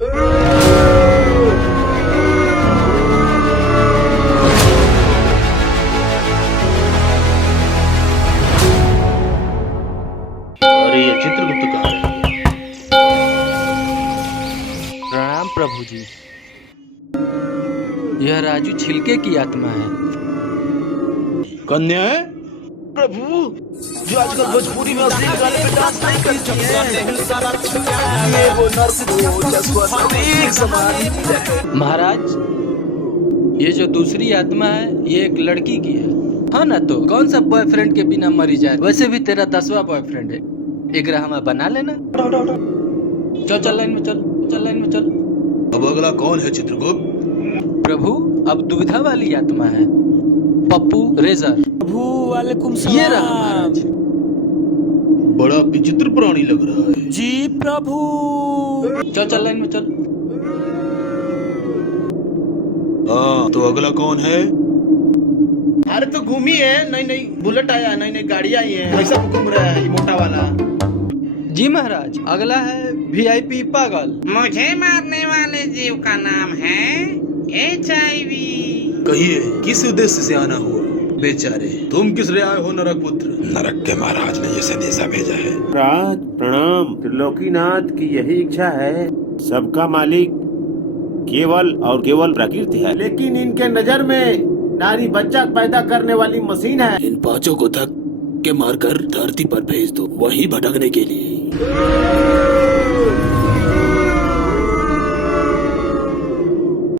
अरे ये चित्रगुप्त कहाँ है? प्रणाम प्रभु जी। यह राजू छिलके की आत्मा है। कन्या है? प्रभु, जो आजकल भोजपुरी में अश्लील गाने पे डांस नहीं करती है, ये वो नर्क समान। महाराज, ये जो दूसरी आत्मा है ये एक लड़की की है। हाँ ना, तो कौन सा बॉयफ्रेंड के बिना मरी जाए। वैसे भी तेरा 10वां बॉयफ्रेंड है, एक हमें बना लेना। चल लाइन में चल, चल लाइन में चल। अब अगला कौन है चित्रगुप्त? प्रभु, अब दुविधा वाली आत्मा है, पप्पू रेजर। प्रभु वालेकुम ये रहा सलाम। महाराज। बड़ा विचित्र प्राणी लग रहा है। जी प्रभु। चल लाइन में चल। हाँ, तो अगला कौन है? अरे तो घूमी है, नई नई बुलेट आया, नई नई गाड़ी आई है, ऐसा घूम रहा है ये मोटा वाला। जी महाराज, अगला है VIP पागल। मुझे मारने वाले जीव का नाम है HIV। कहिए, किस उद्देश्य से आना हुआ? बेचारे, तुम किस लिए आए हो नरक पुत्र? नरक के महाराज ने ये संदेशा भेजा है। राज प्रणाम। त्रिलोकीनाथ की यही इच्छा है। सबका मालिक केवल और केवल प्रकृति है, लेकिन इनके नजर में नारी बच्चा पैदा करने वाली मशीन है। इन पांचों को धक के मारकर धरती पर भेज दो, वहीं भटकने के लिए।